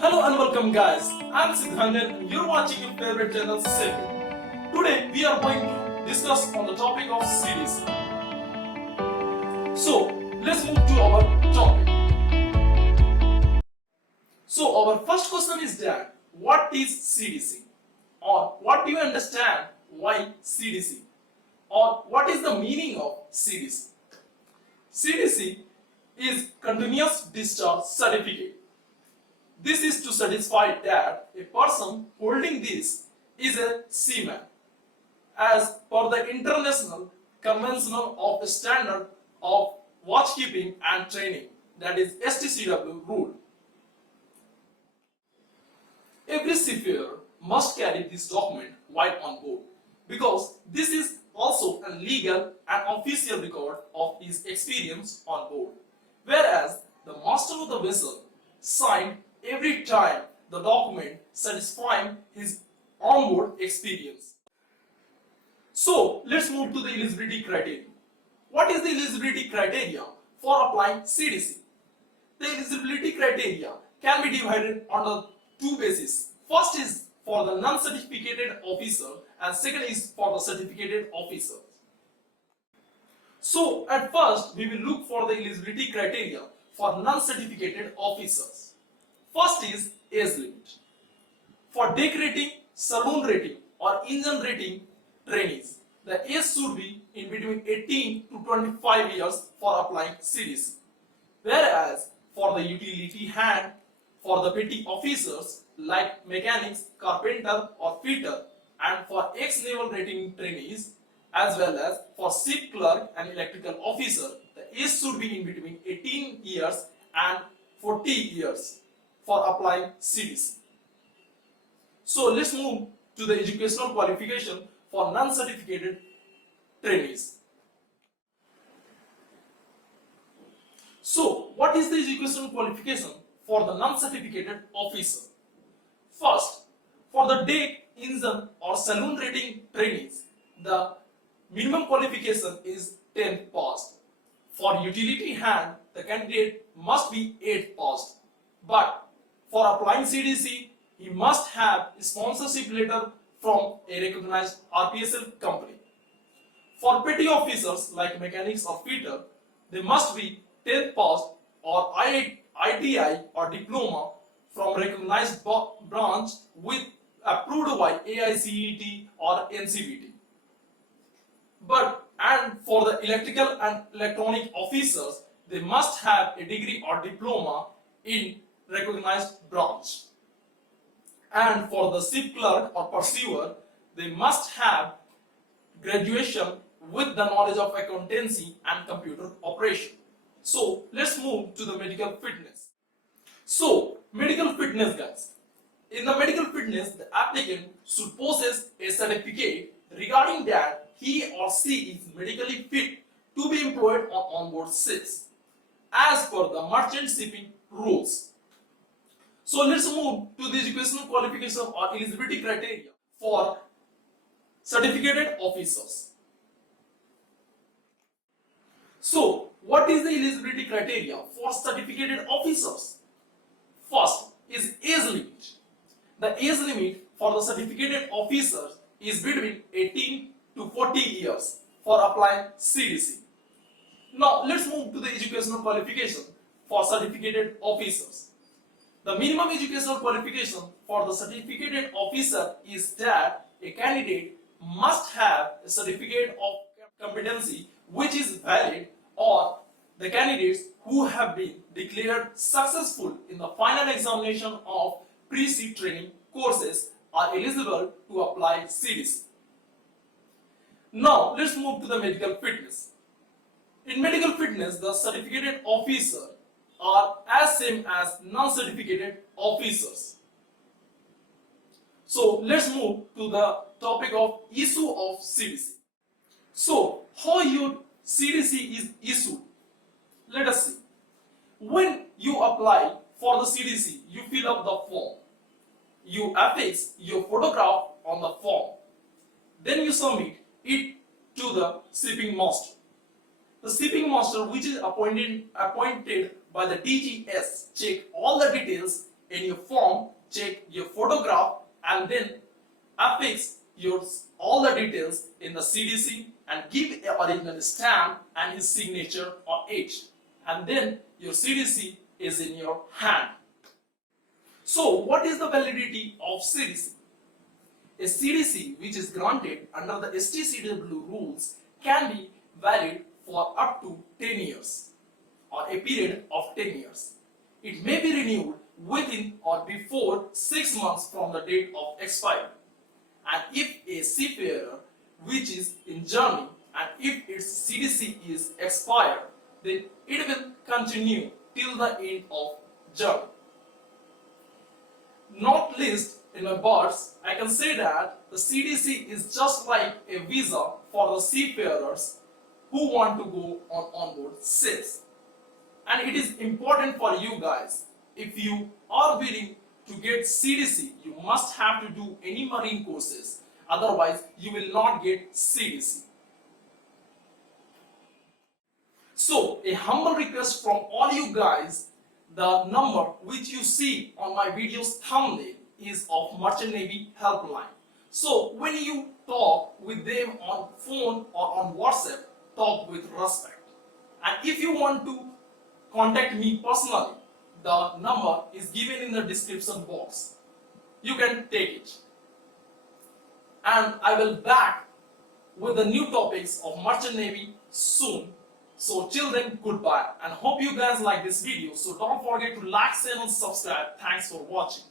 Hello and welcome guys, I'm Siddhandan and you're watching your favorite channel Selfie. Today we are going to discuss on the topic of CDC. So let's move to our topic. So our first question is that what is CDC? Or what do you understand why CDC? Or what is the meaning of CDC? CDC is Continuous Discharge Certificate. This is to satisfy that a person holding this is a seaman as per the International Convention of Standard of Watchkeeping and Training, that is STCW rule. Every seafarer must carry this document while on board because this is also a legal and official record of his experience on board, whereas the master of the vessel signed every time the document satisfying his onboard experience. So let's move to the eligibility criteria. What is the eligibility criteria for applying CDC? The eligibility criteria can be divided on two bases. First is for the non-certificated officer and second is for the certificated officer. So at first we will look for the eligibility criteria for non-certificated officers. First is age limit. For deck rating, saloon rating or engine rating trainees, the age should be in between 18 to 25 years for applying CDC. Whereas for the utility hand, for the petty officers like mechanics, carpenter or fitter, and for ex-naval rating trainees as well as for ship clerk and electrical officer, the age should be in between 18 years and 40 years for applying CDC. So let's move to the educational qualification for non-certificated trainees. So what is the educational qualification for the non-certificated officer? First, for the deck, engine or saloon rating trainees, the minimum qualification is 10th passed. For utility hand, the candidate must be 8th passed. But for applying CDC, he must have a sponsorship letter from a recognized RPSL company. For petty officers like mechanics or fitter, they must be 10th passed or ITI or diploma from recognized branch with approved by AICET or NCBT. And for the electrical and electronic officers, they must have a degree or diploma in recognized branch. And for the ship clerk or pursuer, they must have graduation with the knowledge of accountancy and computer operation. So let's move to the medical fitness. So medical fitness guys. In the medical fitness, the applicant should possess a certificate regarding that he or she is medically fit to be employed on onboard ships as per the merchant shipping rules. So let's move to the educational qualification or eligibility criteria for certificated officers. So what is the eligibility criteria for certificated officers? First is age limit. The age limit for the certificated officers is between 18 to 40 years for applying CDC. Now let's move to the educational qualification for certificated officers. The minimum educational qualification for the certificated officer is that a candidate must have a certificate of competency which is valid, or the candidates who have been declared successful in the final examination of pre-sea training courses are eligible to apply CDC. Now let's move to the medical fitness. In medical fitness, the certificated officer are as same as non-certificated officers. So let's move to the topic of issue of CDC. So how your CDC is issued? Let us see. When you apply for the CDC, you fill up the form. You affix your photograph on the form. Then you submit it to the shipping master. The shipping master, which is appointed by the DGS, check all the details in your form, check your photograph and then affix your all the details in the CDC and give a original stamp and his signature on it. And then your CDC is in your hand. So what is the validity of CDC? A CDC which is granted under the STCW rules can be valid for up to 10 years or a period of 10 years. It may be renewed within or before 6 months from the date of expiry. And if a seafarer which is in journey and if its CDC is expired, then it will continue till the end of journey. Not least in my words, I can say that the CDC is just like a visa for the seafarers who want to go on onboard ships. And it is important for you guys, if you are willing to get CDC, you must have to do any marine courses, otherwise you will not get CDC. So a humble request from all you guys, the number which you see on my video's thumbnail is of Merchant Navy helpline. So when you talk with them on phone or on WhatsApp, talk with respect. And if you want to contact me personally, the number is given in the description box. You can take it. And I will back with the new topics of Merchant Navy soon. So till then, goodbye and hope you guys like this video. So don't forget to like, share and subscribe. Thanks for watching.